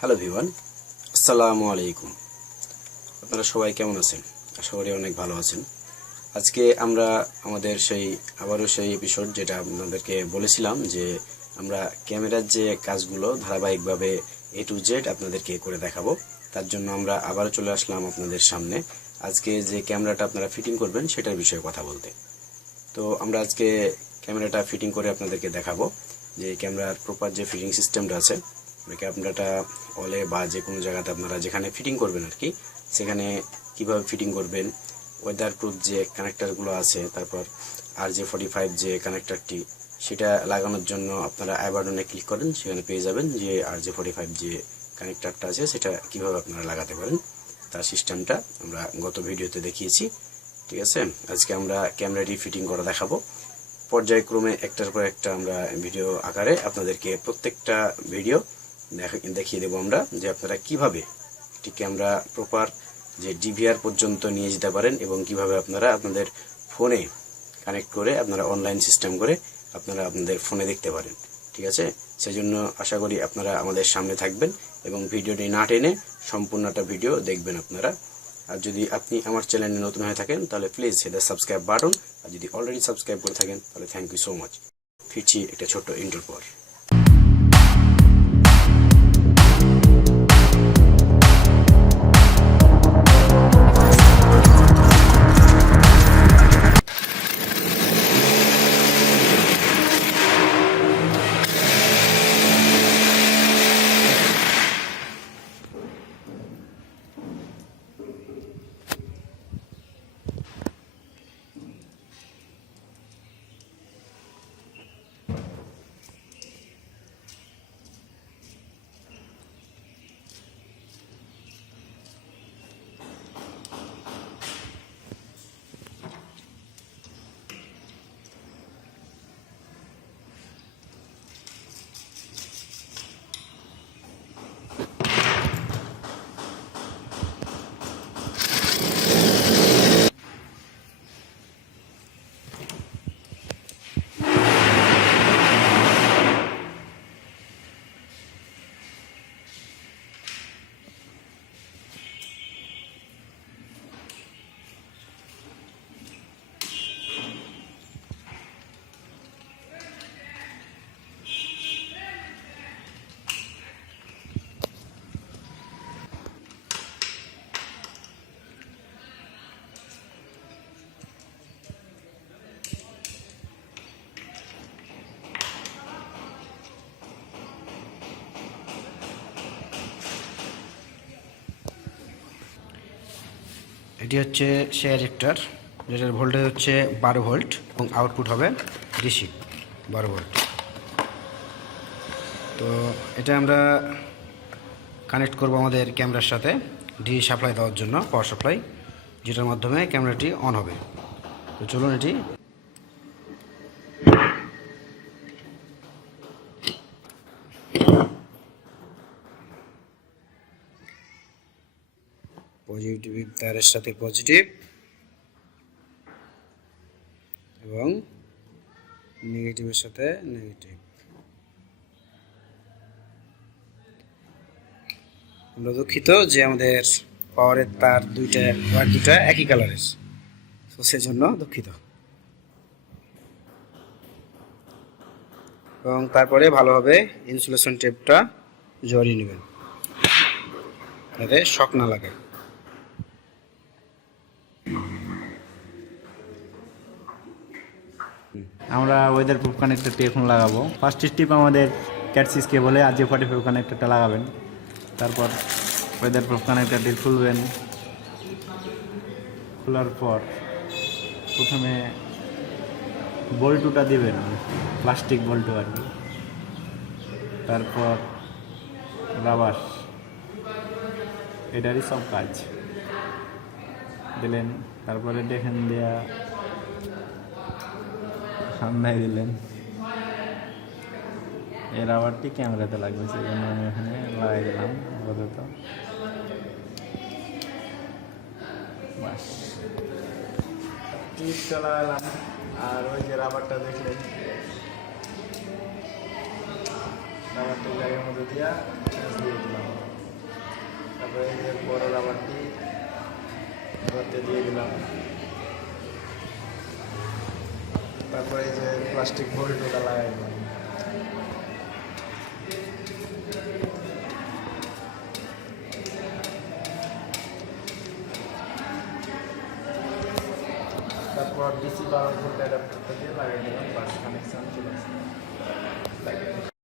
Hello ভিউয়ান, আসসালামু আলাইকুম। আপনারা সবাই কেমন আছেন? আশা করি অনেক ভালো আছেন। আজকে আমরা আমাদের আবারও সেই এপিসোড যেটা আপনাদেরকে বলেছিলাম যে আমরা ক্যামেরার যে কাজগুলো ধারাবাহিকভাবে A to Z আপনাদেরকে করে দেখাবো, তার জন্য আমরা আবারও চলে আসলাম আপনাদের সামনে। আজকে যে ক্যামেরাটা আপনারা ফিটিং করবেন সেটার বিষয়ে কথা বলতে। তো আমরা আজকে ক্যামেরাটা ফিটিং করে আপনাদেরকে দেখাবো যে ক্যামেরার প্রপার যে ফিটিং সিস্টেমটা আছে, ক্যামেরাটা অলে বা যে কোনো জায়গাতে আপনারা যেখানে ফিটিং করবেন আর কি, সেখানে কিভাবে ফিটিং করবেন, ওয়েদার প্রুফ যে কানেক্টারগুলো আছে, তারপর RJ45 যে কানেক্টারটি সেটা লাগানোর জন্য আপনারা আই বাটনে ক্লিক করেন, সেখানে পেয়ে যাবেন যে RJ45 যে কানেক্টারটা আছে সেটা কিভাবে আপনারা লাগাতে পারেন, তার সিস্টেমটা আমরা গত ভিডিওতে দেখিয়েছি। ঠিক আছে, আজকে আমরা ক্যামেরাটি ফিটিং করা দেখাবো। পর্যায়ক্রমে একটার পর একটা আমরা ভিডিও আকারে আপনাদেরকে প্রত্যেকটা ভিডিও দেখিয়ে দেবো আমরা যে আপনারা কিভাবে একটি ক্যামেরা প্রপার যে DVR পর্যন্ত নিয়ে যেতে পারেন এবং কিভাবে আপনারা আপনাদের ফোনে কানেক্ট করে আপনারা অনলাইন সিস্টেম করে আপনারা আপনাদের ফোনে দেখতে পারেন। ঠিক আছে, সেজন্য আশা করি আপনারা আমাদের সামনে থাকবেন এবং ভিডিওটি না টেনে সম্পূর্ণটা ভিডিও দেখবেন আপনারা। আর যদি আপনি আমার চ্যানেলে নতুন হয়ে থাকেন তাহলে প্লিজ সেটা সাবস্ক্রাইব বাটন, আর যদি অলরেডি সাবস্ক্রাইব করে থাকেন তাহলে থ্যাংক ইউ সো মাচ। ফিরছি একটা ছোট্ট ইন্ট্রোর পর। এটি হচ্ছে সেই অ্যাডাপ্টার, যেটার ভোল্টেজ হচ্ছে 12 ভোল্ট এবং আউটপুট হবে DC 12 ভোল্ট। তো এটা আমরা কানেক্ট করব আমাদের ক্যামেরার সাথে DC সাপ্লাই দেওয়ার জন্য, পাওয়ার সাপ্লাই, যেটার মাধ্যমে ক্যামেরাটি অন হবে। তো চলুন এটি পজিটিভ তারের সাথে পজিটিভ এবং নেগেটিভের সাথে নেগেটিভ। আমরা দুঃখিত যে আমাদের পাওয়ারের তার দুইটা একই কালারের, তো সেজন্য দুঃখিত। এবং তারপরে ভালোভাবে ইনসুলেশন টেপটা জড়িয়ে নেবেন যাতে শক না লাগে। আমরা ওয়েদার প্রুফ কানেক্টরটি এখন লাগাবো। ফার্স্ট স্টেপ আমাদের ক্যাট6 কেবলে RJ45 কানেক্টরটা লাগাবেন, তারপর ওয়েদার প্রুফ কানেক্টরটি খুলবেন। খোলার পর প্রথমে বল্টুটা দিবেন, প্লাস্টিক বল্টু আর কি, তারপর রাবার, এটারই সব কাজ দিলেন। তারপরে দেখেন দেয়া সামনায় দিলেন। এই রাবারটি ক্যামেরাতে লাগবে, সেই জন্য আমি এখানে লাগাই দিলাম আপাতত। বাস টিপটা লাগালাম, আর ওই যে রাবারটা দেখলেন, রাবারটা জায়গার মধ্যে দিয়ে দিলাম। মধ্যে দিয়ে দিলাম। তারপরে এই যে প্লাস্টিক ভরিটা লাগাই দিলাম। তারপর DC 12 ভোল্ট অ্যাডাপ্টারটা দিয়ে লাগাই দিলাম, বাস কানেকশন চলে আসছে।